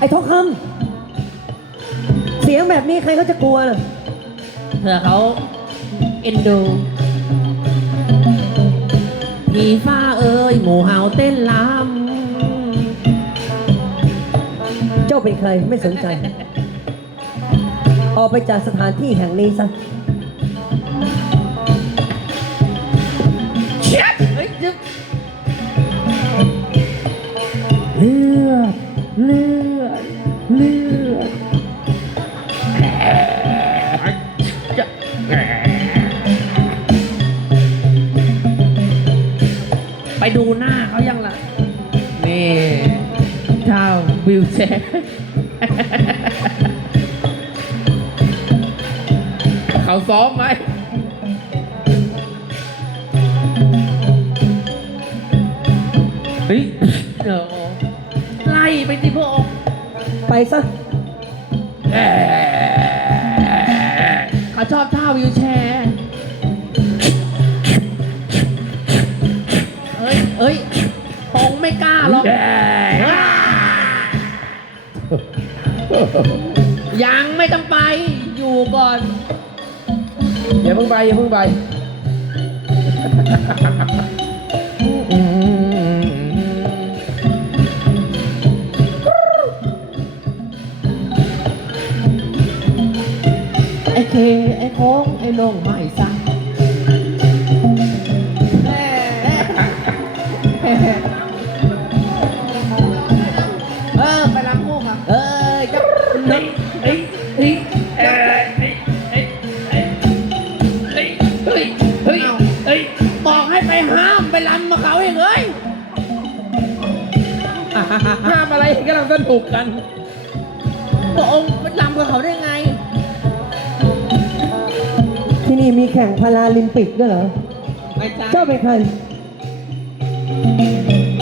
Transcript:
ไอ้ทองคำเสียงแบบนี้ใครเขาจะกลัวล่ะเผื่อเขาเอ็นดูผีฟ้าเอ้ยหมูเห่าเต้นลเจ้าเป็นใครไม่สนใจ ออกไปจากสถานที่แห่งนี้ซะำเชียบเฮ้ยจึ๊บเลือดเลือดเลือดจะ ไปดูหน้าเขายังล่ะ นี่เจ้าวิวแชร์เขาซ้อมไหมเฮ้ยเดี๋ยวไล่ไปที่พระองค์ไปซะ อ้ยเอ้ยพระองค์ไม่กล้าหรอก ยังไม่ต้องไป อยู่ก่อน อย่าเพิ่งไปอย่าเพิ่งไปไอ้เคไอ้โค้งไอ้ลงไม่สั่ง เฮ้ยเฮ้ยเฮ้ยเฮ้ยเฮ้ยเฮ้ยเฮ้ยเฮ้ยเฮ้ยบอกให้ไปห้ามไปรันมาเขาเองเอ้ยห้ามอะไรกำลังสนุกกันพระองค์ไปรำกับเขาได้ไง ที่นี่มีแข่งพาราลิมปิกด้วยเหรอ เจ้าเป็นใคร